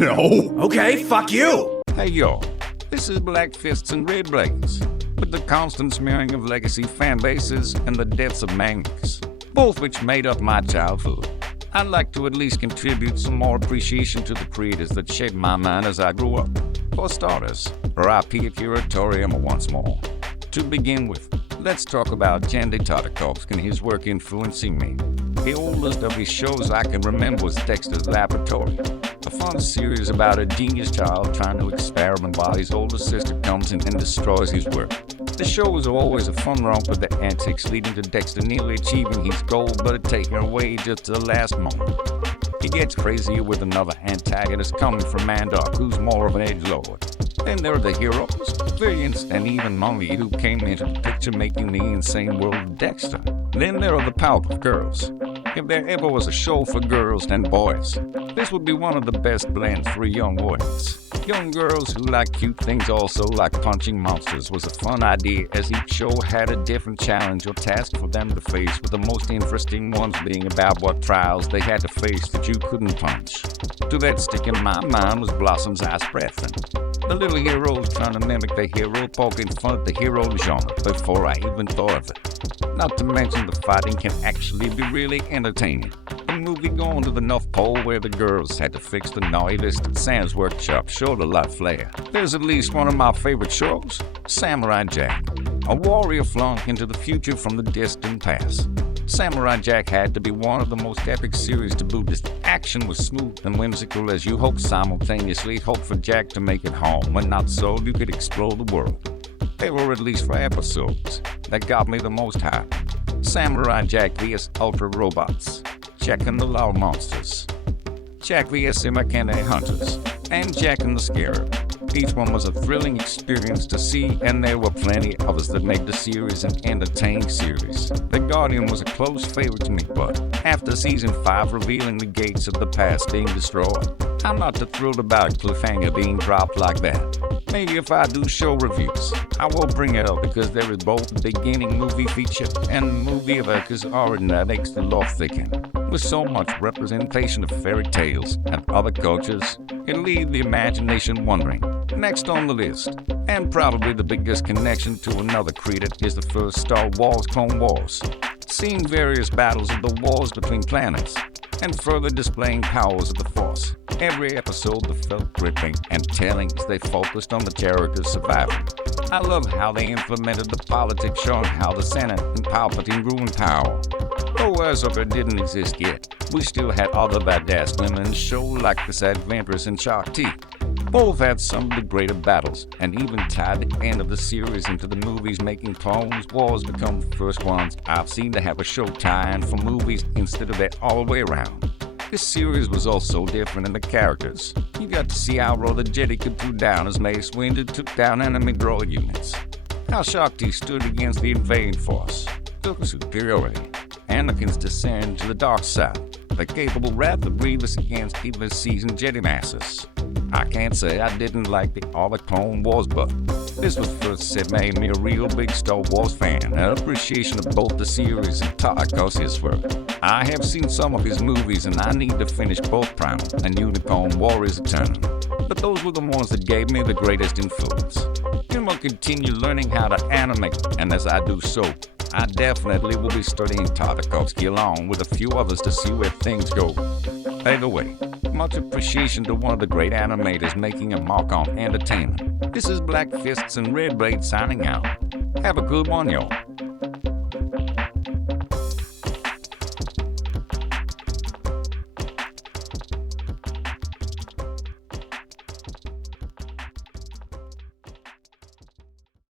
No. Okay, fuck you! Hey yo, this is Black Fists and Red Blades, with the constant smearing of legacy fan bases and the deaths of maniacs, both which made up my childhood. I'd like to at least contribute some more appreciation to the creators that shaped my mind as I grew up. For starters, R.I.P. Curatorium once more. To begin with, let's talk about Tartakovsky and his work influencing me. The oldest of his shows I can remember was Dexter's Laboratory, a fun series about a genius child trying to experiment while his older sister comes in and destroys his work. The show was always a fun romp with the antics leading to Dexter nearly achieving his goal but taking away just to the last moment. He gets crazier with another antagonist coming from Mandark, who's more of an edgelord. Then there are the heroes, villains, and even Mummy, who came into the picture making the insane world of Dexter. Then there are the Powerpuff Girls. If there ever was a show for girls and boys, this would be one of the best blends for a young audience. Young girls who like cute things also like punching monsters was a fun idea, as each show had a different challenge or task for them to face, with the most interesting ones being about what trials they had to face that you couldn't punch. To that stick in my mind was Blossom's Ice Breath, the little heroes trying to mimic the hero, poking fun at the hero genre before I even thought of it. Not to mention the fighting can actually be really entertaining. The movie going to the North Pole where the girls had to fix the naughty list at Sam's workshop showed a lot of flair. There's at least one of my favorite shows, Samurai Jack, a warrior flung into the future from the distant past. Samurai Jack had to be one of the most epic series to boot. This action was smooth and whimsical as you simultaneously hope for Jack to make it home. When not so, you could explore the world. There were at least 4 episodes that got me the most hype. Samurai Jack vs. Ultra Robots, Jack and the Law Monsters, Jack vs. Imakene Hunters, and Jack and the Scarab. Each one was a thrilling experience to see, and there were plenty others that made the series an entertaining series. The Guardian was a close favorite to me, but after season 5 revealing the gates of the past being destroyed, I'm not too thrilled about a cliffhanger being dropped like that. Maybe if I do show reviews, I will bring it up, because there is both the beginning movie feature and the movie of Erka's origin that makes the lore thicken. With so much representation of fairy tales and other cultures, it leaves the imagination wandering. Next on the list, and probably the biggest connection to another creator, is the first Star Wars Clone Wars, seeing various battles of the wars between planets, and further displaying powers of the Force. Every episode felt gripping and telling as they focused on the characters' survival. I love how they implemented the politics, showing how the Senate and Palpatine grew in power. Though as of it didn't exist yet, we still had other badass women in the show like the Sad Ventress and Shakti. Both had some of the greater battles, and even tied the end of the series into the movies, making Clone Wars become the first ones I've seen to have a show tie-in for movies instead of that all the way around. This series was also different in the characters. You got to see how Roller Jedi could put down as Mace Windu took down enemy droid units, how Shakti stood against the invading force, took superiority, Anakin's descent to the dark side, the capable wrath of Grievous against even seasoned Jedi Masters. I can't say I didn't like the other Clone Wars, but this was first that made me a real big Star Wars fan, and an appreciation of both the series and Tartakovsky's work. I have seen some of his movies, and I need to finish both Primal and Unicorn Warriors Eternal, but those were the ones that gave me the greatest influence. And will continue learning how to animate, and as I do so, I definitely will be studying Tartakovsky along with a few others to see where things go. Either way, much appreciation to one of the great animators making a mark on entertainment. This is Black Fists and Red Blades signing out. Have a good one, y'all.